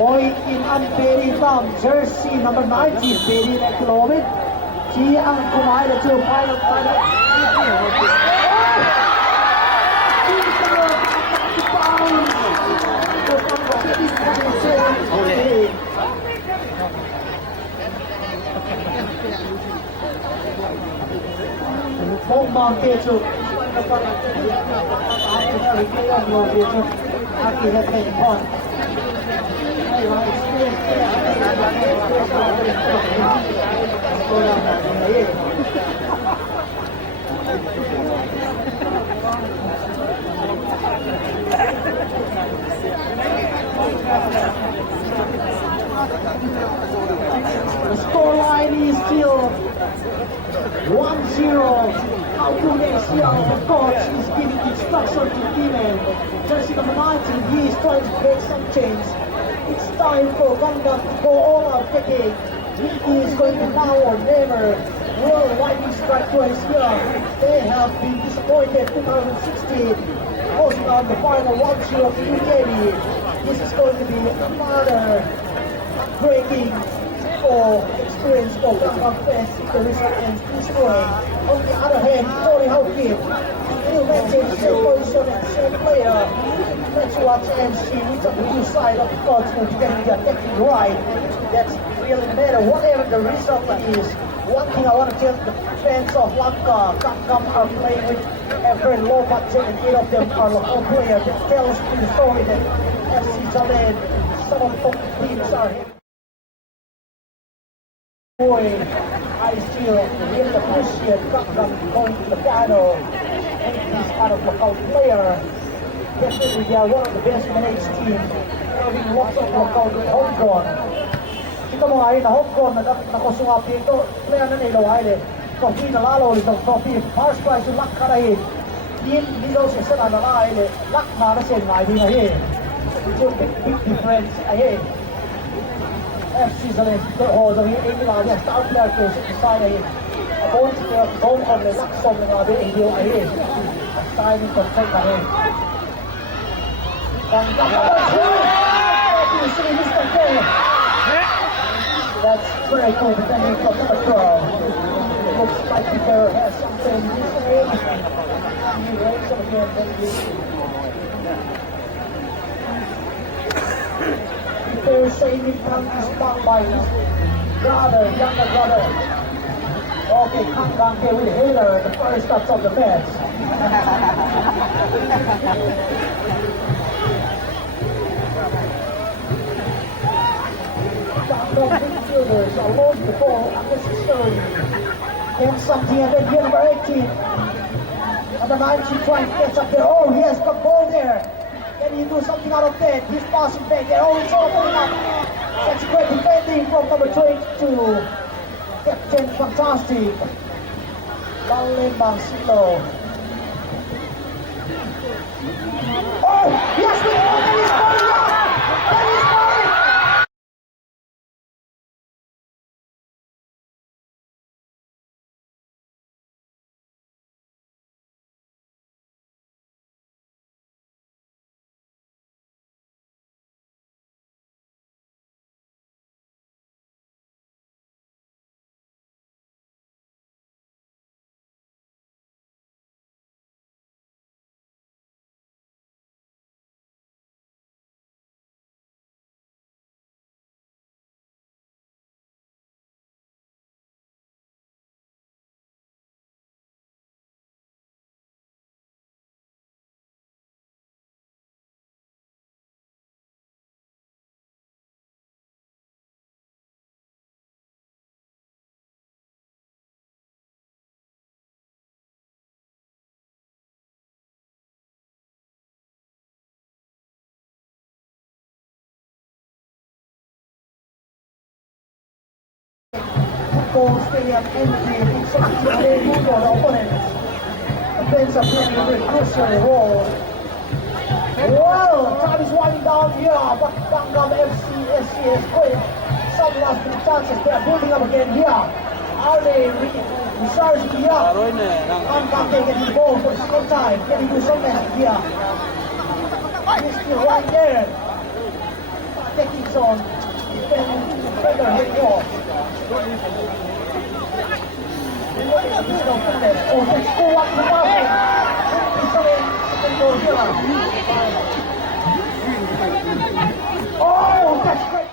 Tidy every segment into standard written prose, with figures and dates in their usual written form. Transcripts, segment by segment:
Point in ang Peri Tam, jersey number 19, Peri Neklovic. He ang kumain to final. Phong Kecho. The scoreline is still 1-0. How do they see how the coach is giving instruction to Timen. Jersey number 19, he is trying to make some change. It's time for Gangnam to go all out decade. He is going to now or never. World Lightning Strike Twice here. They have been disappointed 2016. Closing out the final 1-0 of the UKB. This is going to be another breaking experience for Gangnam Fest if the result ends this way. On the other hand, Tori Haukin, you mentioned same position and same player. Let's watch and see which of the two sides of the court will get the technique right. That's really matter, whatever the result is. One thing I want to tell the fans of Lanka, Gangnam are playing with a very low budget and 8 of them are local players. That tells me the story that FC Jalen, some of the top teams are here. Boy, I still really appreciate Gangnam going to the final and this kind of local player. Definitely they are one of the best managed teams, having lots of local home ground. Ito mga ay na home ground nakusungapi ito, player na nilaway din. Trophy na lalo ulit ang trophy, first prize yung lak karahin. Dito siya sa nananay din, lak na na siya nga hindi na yun. It's a big difference ay FC Jalen ho dong yung ini nga niya star player ko sa design ay going to the home on the lak som nga din hindi yung ay signing contract na rin. That's very cool defending from the throw. Looks like there has something to say. He raised it again, they're saying it comes back by his brother, younger brother. Okay, come down here with Hader, the first touch of the match. Midfielders are lost the ball unnecessarily. Then something and then here number 18. Number 19 trying to catch up there. Oh, he has got ball there. Can he do something out of that? He's passing back there. Oh, it's opening up. That's great defending from number 22. Captain Fantastic. Lale Mansito. Oh, yes, we won. That is going up. That is going. Goal stadium entry in such a way for the opponents. Defense are playing a very crucial role. Well, time is winding down here, but Gangnam FC SC is quick. some last minute chances. They are building up again here. Are they recharging here? Van Kante getting the ball for the second time. Can he do something here? He's still right there. Taking on. Defender heading off. Oh, let's go up the basket. Oh, that's great.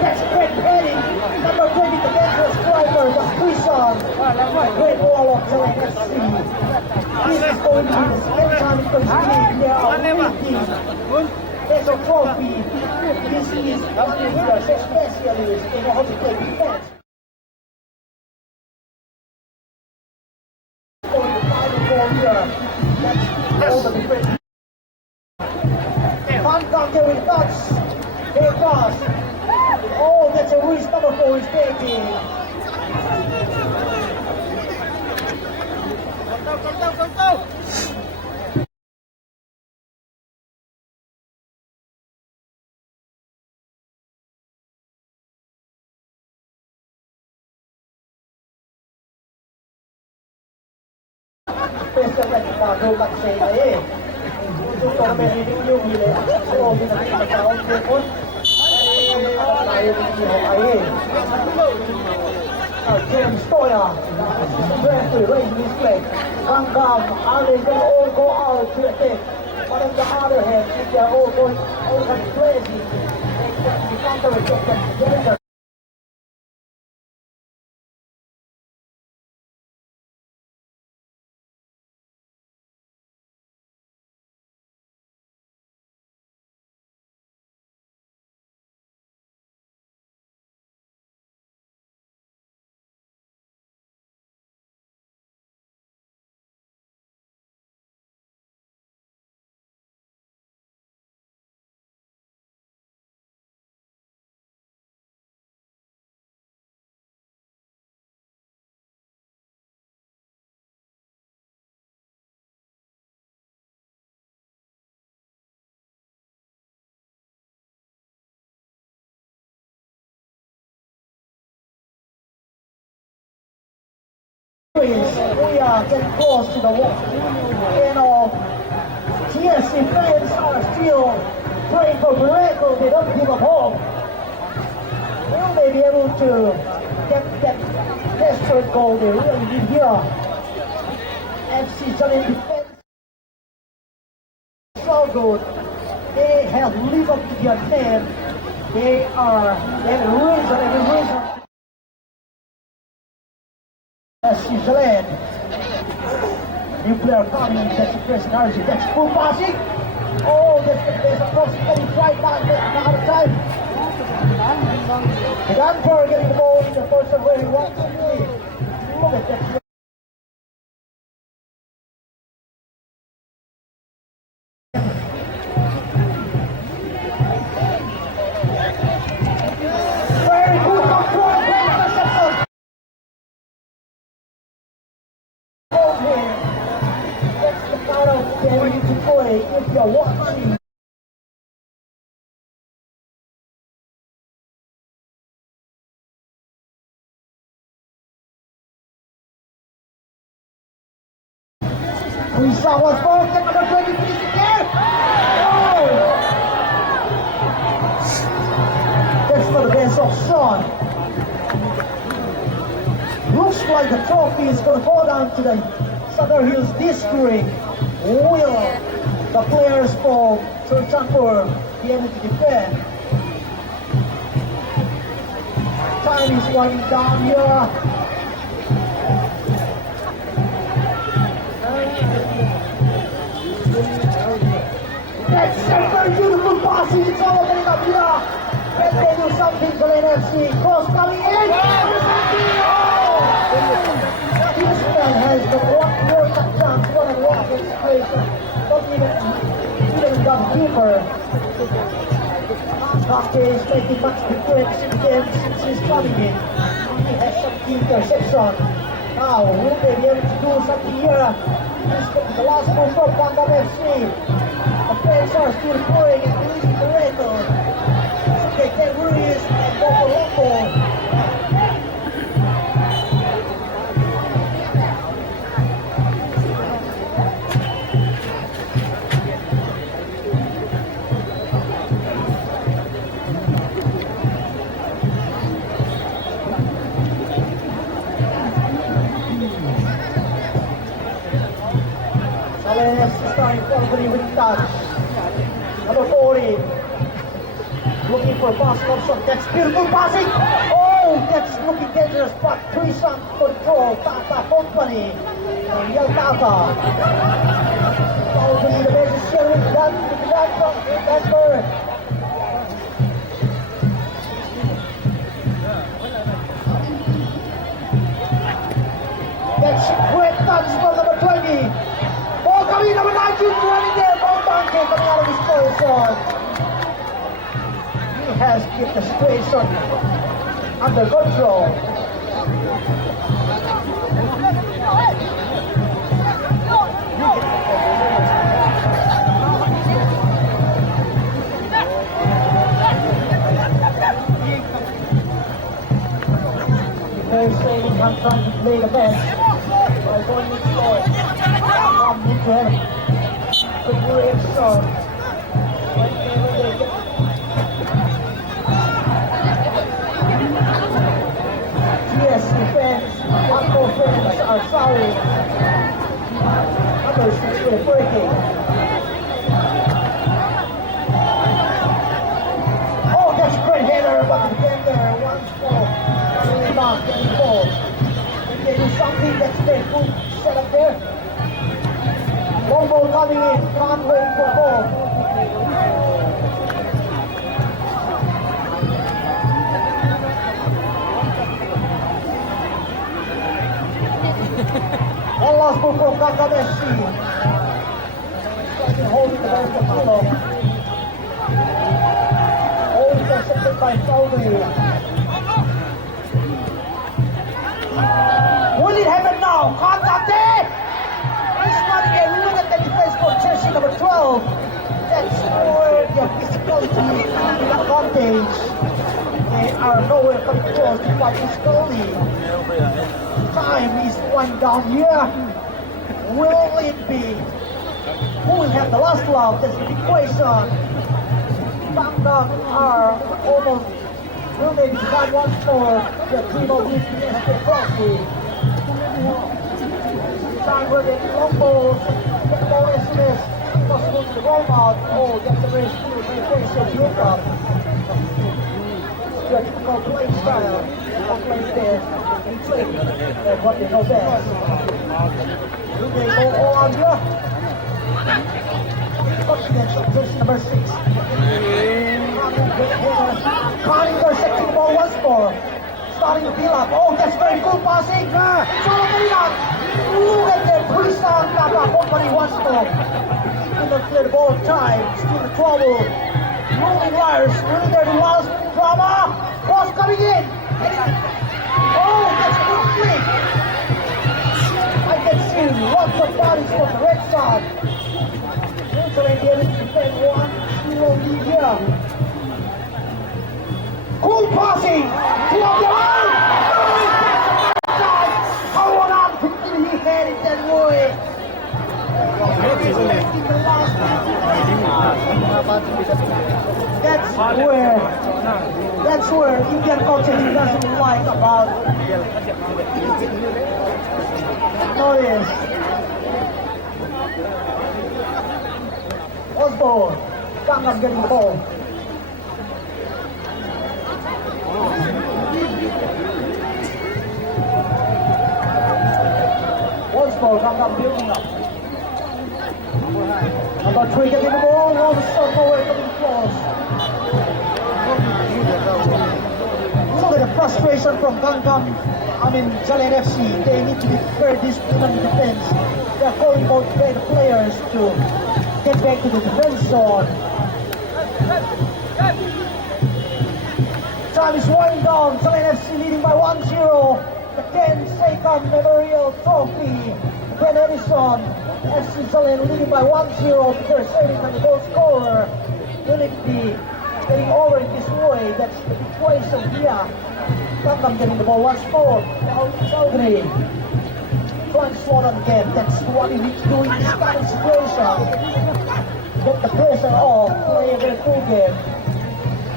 That's great heading. Number 20, the dangerous driver, the Quison. Great ball of Chile FC. This is going to be the second time in the league. They are winning. There's a trophy. This is a specialist in how to play defense. That's all the difference. Van Kante with touch. Very fast. Oh, that's a Ruiz number 4 is taking. Go. Questa è la backside eh. Tutto come riunione, solo di una James Stoya, referee raising his flag. Van Gaal, are they going to all go out to attack? But on the other hand, if they are all going out and blazing, they counter-attack them together. We are getting close to the wall. You know, TSC fans are still praying for miracles. They don't give up hope. Will they be able to get that desperate goal they really need here? FC Challenge defense so good. They have lived up to their name. They have a reason. Switzerland. New player coming, that's a fresh energy. That's full passing. Oh, there's a cross getting right back out of time. The Gunper getting the ball in the first of where he wants to be. Look at that. If you're watching. We saw what's going on, number 20 finishing there. Oh! That's for the best of Sean. Looks like the trophy is going to go down to the Southern Hills District. Will the players for Sultanpur be able to defend? Time is winding down here. That's a very beautiful pass. It's all opening up here. Can they do something to NFC? Cross coming in! Houston has the one more touchdown, one and one against Clayton. Not even got keeper. Kake is making much difference in the game since he's coming in. He has some key interception. Now, will they be able to do something here? This is the last move from Gangam FC. The fans are still pouring and releasing the record. Okay, Ken Ruiz and Bobo Loco. Starting probably with touch. Number 40. Looking for pass option. That's beautiful passing. Oh, that's looking dangerous, but Trishan control. Tata Company. Real Tata. Probably the best is here with that from Denver. That's great touch for number 20. Coming number 19 running there, Mountain coming out of his position. He has kept the situation under control. They're saying I'm trying to play the best by going with Floyd. Good reaction. Yes, defense, Marco fans are sorry. Others are breaking. Oh, that's a great header, but the defender wants for rebound, getting ball. If they do something that's their good set up there. Long ball coming in, can't wait for ball. One last ball from Gangam FC. Holding the ball for too long. All intercepted by Saudi. Will it happen now? Contact there! Look at the defense for Chelsea number 12. That's where the physicality advantage. They are nowhere coming close to fight physically. Time is winding down here. Will it be? Who will have the last love? That's the big question. Gangam are almost. Will they decide once more the team of this PSG trophy? Time where they long balls, get the ball SMS, possible to the goal mouth. Oh, that's a very special hiccup. It's a typical play style. One plays there, and play. That's what they know best. Do they go all out here? Confidence of jersey number 6. Can't intersecting the ball once more. Starting to build up. Oh, that's very good passing. Look at that pre-sound Tata Company once more. Couldn't clear the ball in time. Still in trouble. Moving wires. Really there to last drama. Cross coming in. Oh, that's a good flick. I can see lots of bodies from the red side. Also in the able to defend 1, 2 will be here. Cool passing. To the line. He had it that way. That's where Indian coaches doesn't like about noise. Osborne, Gangam getting the ball. Osborne, Gangam building up. Number 3 getting the ball, one shot away coming close. frustration from Jalen FC. They need to be very disciplined in defense. They are calling out the players to get back to the defense zone. Time is winding down. Jalen FC leading by 1-0. The Ken Second Memorial Trophy. Ben Edison, FC Jalen leading by 1-0. Peter Saving and the goal scorer. Will it be getting over in this way? That's the situation here. Gangnam getting the ball once more. Now Calgary trying to slow down again. That's what he needs to do in this kind of situation. Get the pressure off. Play a very cool game.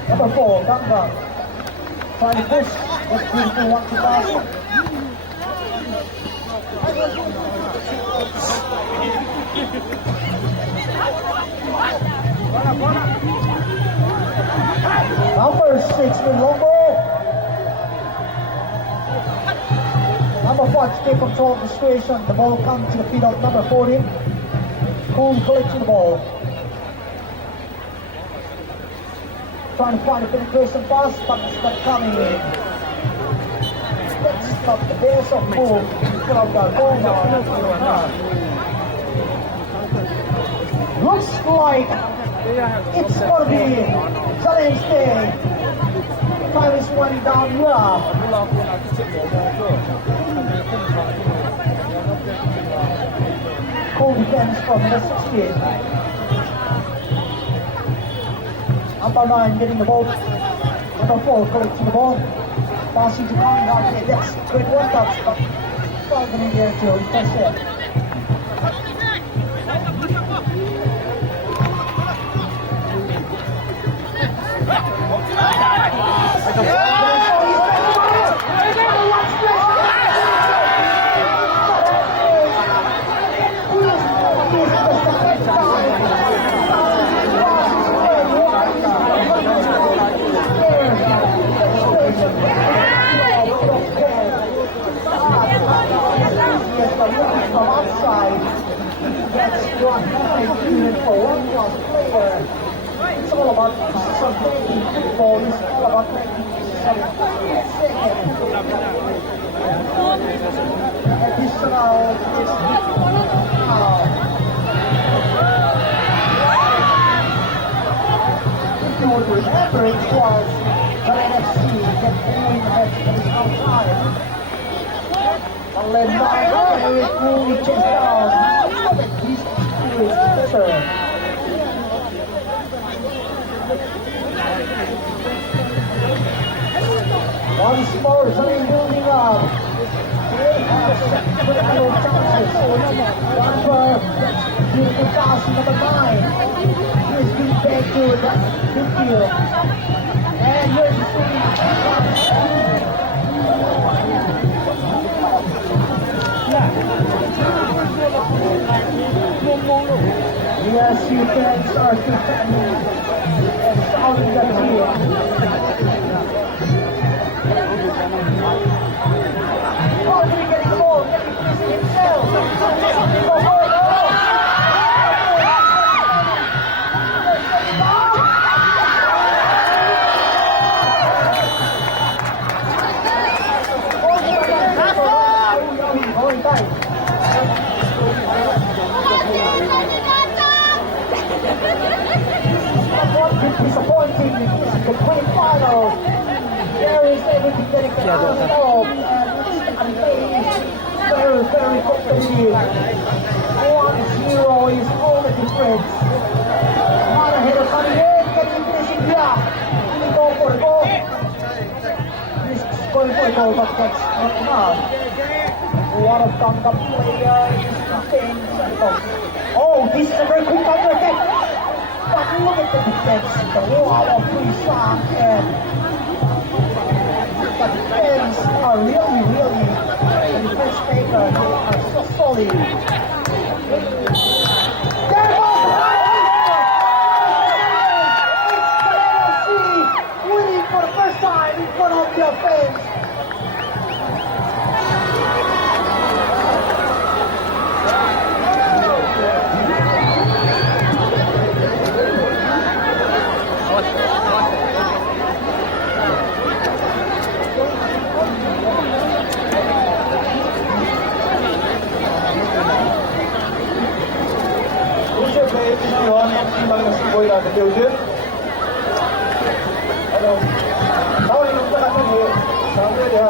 Number 4, Gangnam. Trying to push. That's beautiful one to pass. Number 6 Longo. Number 5 to take control of the situation. The ball comes to the feet of number 40. Cool collecting the ball. Trying to find a penetration pass, but it's not coming in. That's not the base of move from the goal now. Looks like it's going to be Jalen's day. Time is winding down here. Cool defense from the 16. Number 9 getting the ball. Number 4 collecting the ball. Passing to Kang. That's great one touch, but struggling there to intercept. From outside, that's what even for one plus player. It's all about making football. It's all about making second. Additional is now. If you would remember, it was the NFC that only had this outside. And led by Eric Moon reaches down. He's better. Once more, Jalen building up. They have critical chances. Number, beautiful pass, number 9. He's been back to that midfield. And here's the yes, you can start to shouting that here. Calgary getting the ball, getting busy himself. Disappointing in the quarterfinal. There is everything getting out of the ball, and very, very competitive. 1-0 is all the difference. Not ahead of coming in, getting finishing here. He go for the goal. He's going for the goal, but that's not enough. One of Gangnam players is nothing. Oh, this is a very quick counter-attack. But look at the defense, the wall of Puisang, and the defense are really, the defense makers are so solid. There goes the winning for the first time in front of the offense. desisyon ng Timang Nasiboy na sa Pilgrim. Ano, tawag yung pagkakataon eh, sa mga